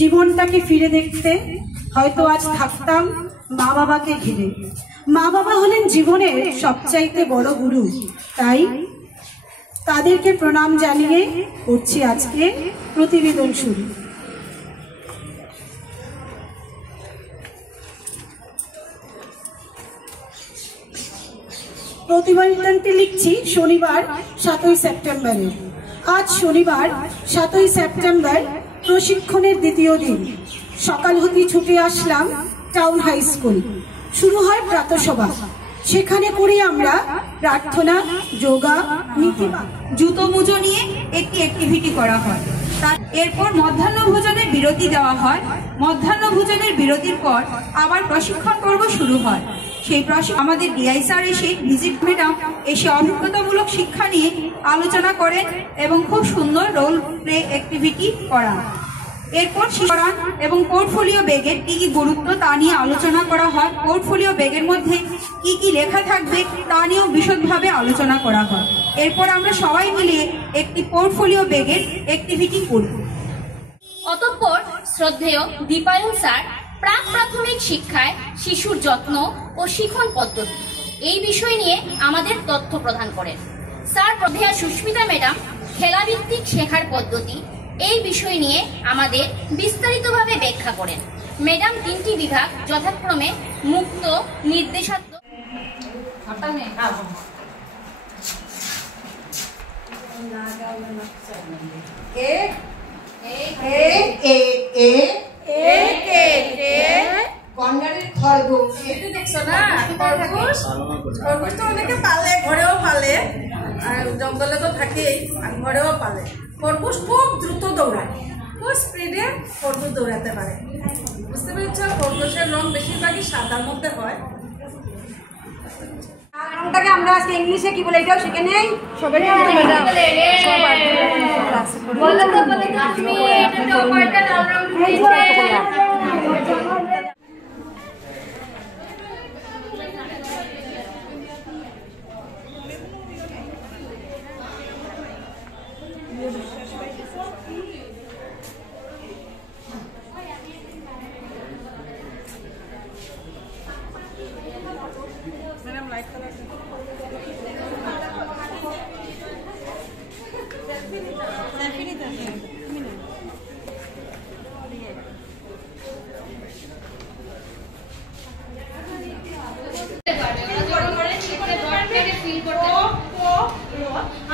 জীবনটাকে ফিরে দেখতে হয়তো আজ থাকতাম মা বাবাকে ঘিরে। মা বাবা হলেন জীবনের সবচাইতে বড় গুরু, তাই তাদেরকে প্রণাম জানিয়ে করছি আজকে প্রতিবেদন শুরু। প্রতিবেদনটি লিখছি শনিবার 7ই সেপ্টেম্বরে। আজ শনিবার 7ই সেপ্টেম্বর, প্রশিক্ষণের দ্বিতীয় দিন। সকাল হতে ছুটে আসলাম টাউন হাই স্কুল। শুরু হয় প্রাতঃসভা, সেখানে করি আমরা প্রার্থনা, যোগা, নীতিবাদ, জুতো মুজো নিয়ে একটি অ্যাক্টিভিটি করা হয়। এরপর মধ্যাহ্ন ভোজনের বিরতি দেওয়া হয়। মধ্যাহ্ন ভোজনের বিরতির পর আবার প্রশিক্ষণ পর্ব শুরু হয়। সেই আমাদের ডিআই স্যার এসে, ভিজিট ম্যাডাম এসে অভিজ্ঞতামূলক শিক্ষা নিয়ে আলোচনা করেন এবং খুব সুন্দর রোল প্লে অ্যাক্টিভিটি করান। এরপর শিক্ষান এবং পোর্টফোলিও ব্যাগের কি কি গুরুত্ব তা নিয়ে আলোচনা করা হয়। পোর্টফোলিও ব্যাগের মধ্যে কি কি লেখা থাকবে তা নিয়েও বিশদভাবে আলোচনা করা হয়। এরপর আমরা সবাই মিলে একটি পোর্টফোলিও ব্যাগের অ্যাক্টিভিটি করব। অতঃপর শ্রদ্ধেয় দীপায়ন স্যার প্রাক প্রাথমিক শিক্ষায় শিশুর যত্ন ও শিখন পদ্ধতি এই বিষয় নিয়ে আমাদের তথ্য প্রদান করেন। স্যার প্রধেয়া সুস্মিতা ম্যাডাম খেলাভিত্তিক শেখার পদ্ধতি এই বিষয় নিয়ে আমাদের বিস্তারিতভাবে ব্যাখ্যা করেন। ম্যাডাম 3টি বিভাগ যথাক্রমে মুক্ত, নির্দেশাত্মক খরগোশ তো অনেকে পালে, ঘরেও পালে, আর জঙ্গলে তো থাকেই, আর ঘরেও পালে। খরগোশ খুব দ্রুত দৌড়ায়, খুব স্পিডে খরগোশ দৌড়াতে পারে। বুঝতে পেরেছ? খরগোশের রং বেশিরভাগই সাদার মধ্যে হয়। রংটাকে আমরা আজকে ইংলিশে কি বলে এটাও শিখে নেই।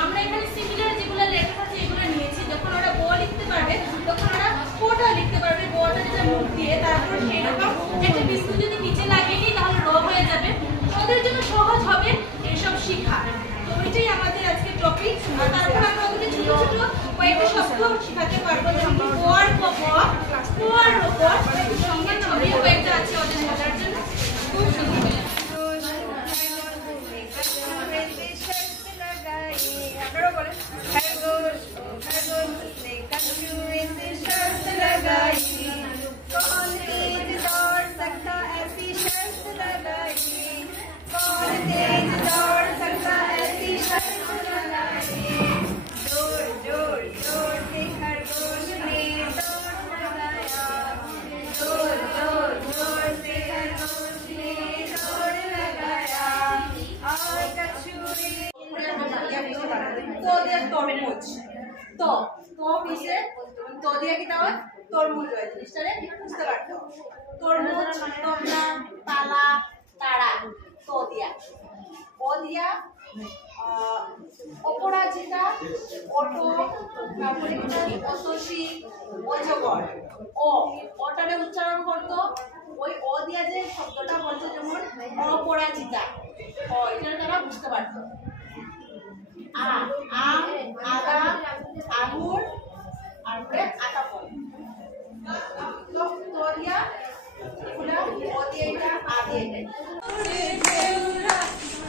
আমরা এখানে সিমিলার যেগুলো লেখা আছে এগুলো নিয়েছি। যখন ওরা ব লিখতে পারবে তখন ওরা কোটা লিখতে পারবে। বটা যেটা মুখ দিয়ে, তারপর সেরকম একটা বিন্দু যদি নিচে লাগিয়ে দিই তাহলে র হয়ে যাবে। ওদের জন্য সহজ হবে এসব শেখা। তো ওইটাই আমাদের আজকে টপিক। আর তারপর আমরা ওদের ছোট ছোট কয়েকটা শব্দ শেখাতে পারবো, যেমন ব আর ব, ক আর ক, সঙ্গে ছবিও কয়েকটা আছে ওদের বোঝার জন্য। খুব সুন্দর। তরমুজ হয়, জিনিসটারে বুঝতে পারতো। তরমুজ, তমনা, তালা, তারা, তো দিয়া, ও দিয়া, অপরাজিতা, অটো, তারপরে অতসী, অজগর। ওটারে উচ্চারণ করতো, ওই ও দিয়া যে শব্দটা বলতো, যেমন অপরাজিতা, এটা তারা বুঝতে পারতো। আম, আগা, আঙুর, আর আটা ফল।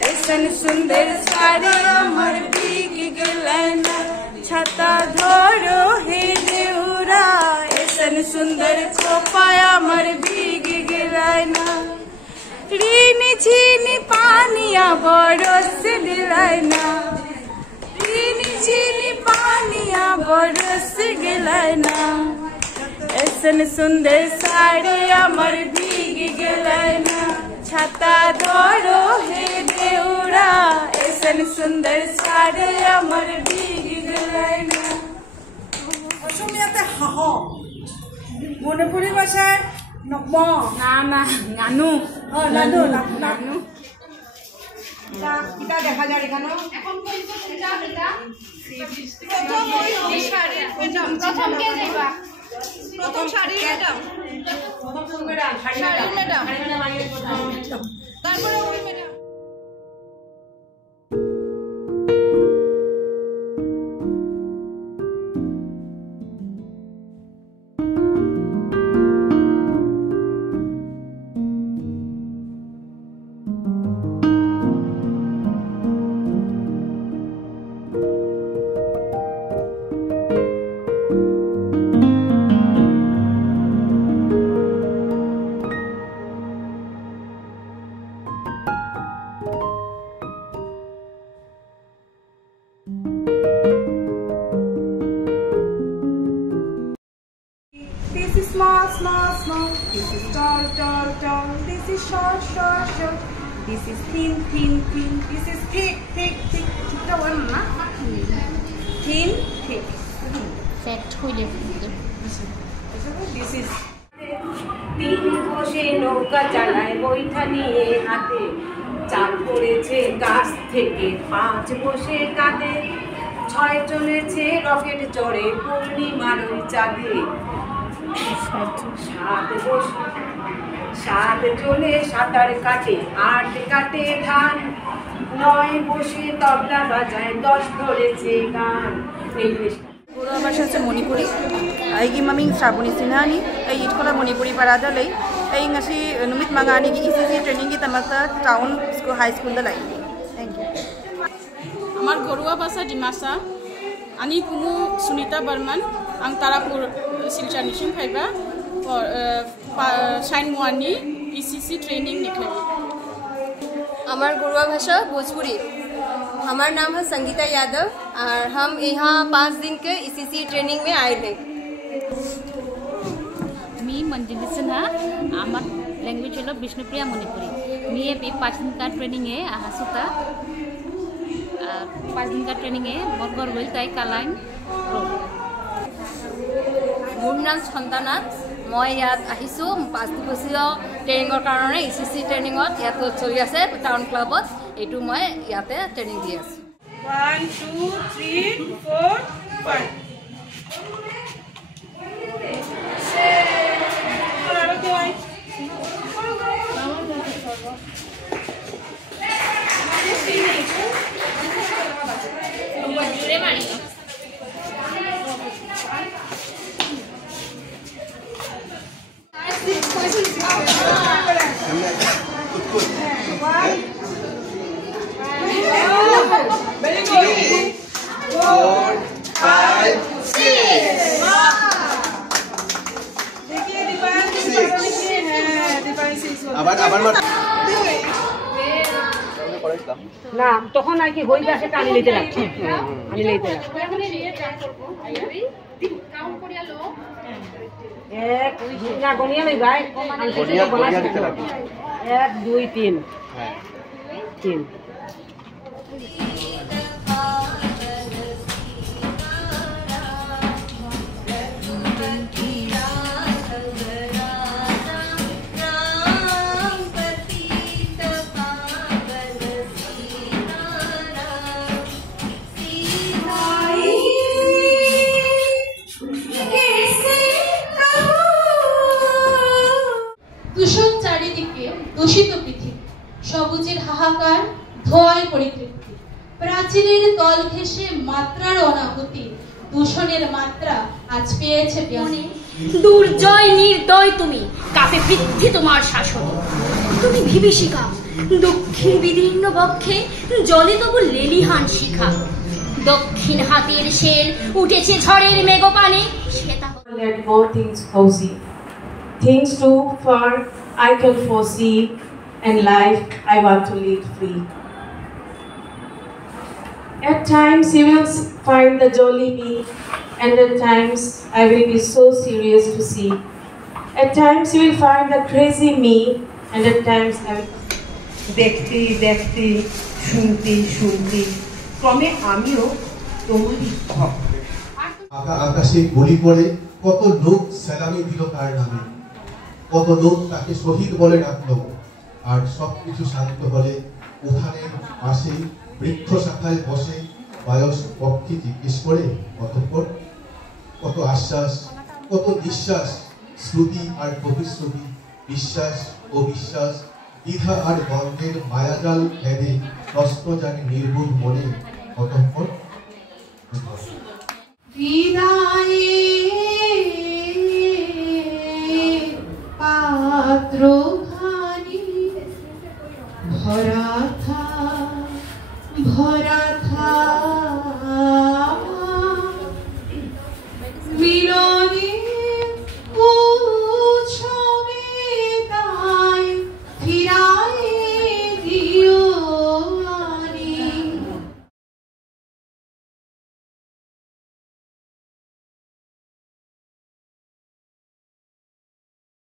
ऐसन सुंदर साड़ी हमर भीग गेलैना, छता धरो हे देउरा। ऐसन सुंदर खोपा हमर भीग गेलैना, ऋणी झीनी पानिया बरस दिलैना, ऋणी झीनी पानिया बरस गेल। गलाय ना ऐसन सुंदर साड़ी अमर भीग गलाय ना छाता धरो हे देउरा ऐसन सुंदर साड़ी अमर भीग गलाय ना অসমীয়াতে হাহ মণিপুৰী ভাষায় নম না না নানু নানু নানু কিটা দেখা যায় এখানে এখন কইছো এটা প্রথম কে যাইবা প্রথম শাড়ি ম্যাডাম শাড়ি ম্যাডাম তারপরে ওই madam This is small, small, small. This is tall, tall, tall. This is short, short, short. This is thin, thin, thin. This is thick, thick, thick. Chutta one na? Thin, thick. Fact হইলে This is তিন বসে নৌকা চালায় বৈঠা নিয়ে হাতে চার পড়েছে গাছ থেকে পাঁচ বসে কাঁদে ছয় চলেছে রকেট চড়ে পূর্ণিমার ওই চাঁদে সাত চলে সাঁতার কাটে আট কাটে ধান নয় বসে তবলা বাজায় 10 ধরেছে গান এই ঘৰুৱা ভাষা হৈছে মণিপুৰী ꯑꯩꯒꯤ ꯃꯃꯤꯡ ꯁ꯭ꯔꯥꯕꯣꯅꯤ ꯁꯤꯟꯍꯥꯅꯤ ꯑꯩ ꯏꯠꯈꯣꯂꯥ ꯃꯅꯤꯄꯨꯔꯤ ꯄꯔꯥꯗ ꯂꯩ ꯑꯩ ꯉꯁꯤ ꯅꯨꯃꯤꯠ ꯃꯉꯥꯅꯤꯒꯤ ECC ꯇ꯭ৰেꯅꯤꯡꯒꯤꯗꯃꯛꯇ ꯇꯥꯎꯟ হাই স্কুলꯗ ꯂꯥꯛꯏ থ্যাংক ইউ আমার ঘরোয়া ভাষা ডিমাসা আনি পুমু সুনিতা বর্মন আং তারাপুর শিলচর নিশিং ফাইবা শাইন मुआनी ECC ट्रेनिंग निकले हमार घरुआ भाषा भोजपुरी हमार नाम है संगीता यादव और हम यहाँ 5 दिन के ECC ट्रेनिंग में आए थे मी मंजिली सिन्हा आमार लैंग्वेज हलो विष्णुप्रिया मणिपुरी मी ये 5 दिन का ट्रेनिंग है हासुता 5 दिन का ट्रेनिंग है मरगर वेल ताई कालाइन रोड मोर नाम छंदना मैं याद आहिसु 5 दिवसीय ट्रेनिंगर कारणे ECC ट्रेनिंगत यात चलि आछे टाउन क्लाबत एटु मैं याते ट्रेनिंग दि आछी 1 2 3 4 5 Very good. 4 5 6 देखिए दीवार আবার না তখন আর কি হইবে সেটা আমি লইতে রাখছি আমি লইতে রাখছি কাউন্ট করিয়া লো এক না গনিয়া লই ভাই গনিয়া দিতে লাগবে 1 2 3 হ্যাঁ 3 দূষণ চারিদিকে দূষিত পৃথিবী সবুজের হাহাকার ধোঁয়ায় পরিতৃপ্তি প্রাচীরের তল ঘেঁষে মাত্রার অনাহুতি দূষণের মাত্রা আজ পেয়েছে বিয়ানে দুর্জয় নির্দয় তুমি কাপে বৃদ্ধি তোমার শাসন তুমি বিভীষিকা দক্ষিণ বিদীর্ণ বক্ষে জলে তবু লেলিহান শিখা দক্ষিণ হাতের শেল উঠেছে ঝড়ের মেঘপানে সেটা let more things foresee things too far I can foresee and life I want to lead free. At times you will find the jolly me and at times I will be so serious to see. At times you will find the crazy me, and at times I will দেখতে দেখতে শুনতে শুনতে ক্রমে আমিও তোমারই ভক্ত। আকাশে গলি পড়ে কত লোক সালামি দিল তার নামে, কত লোক তাকে শহীদ বলে ডাকলো। আর সবকিছু শান্ত হলে উঠানের পাশে বৃক্ষ শাখায় বসে বায়স পক্ষী জিজ্ঞেস করে অতঃপর কত আশ্বাস, কত নিঃশ্বাস, শ্রুতি আর প্রতিশ্রুতি, বিশ্বাস অবিশ্বাস, দ্বিধা আর দ্বন্দ্বের মায়াজাল ভেদে প্রশ্ন জানে নির্ভুল মনে অতঃপর বিদায়ে পাত্র খানি ভরা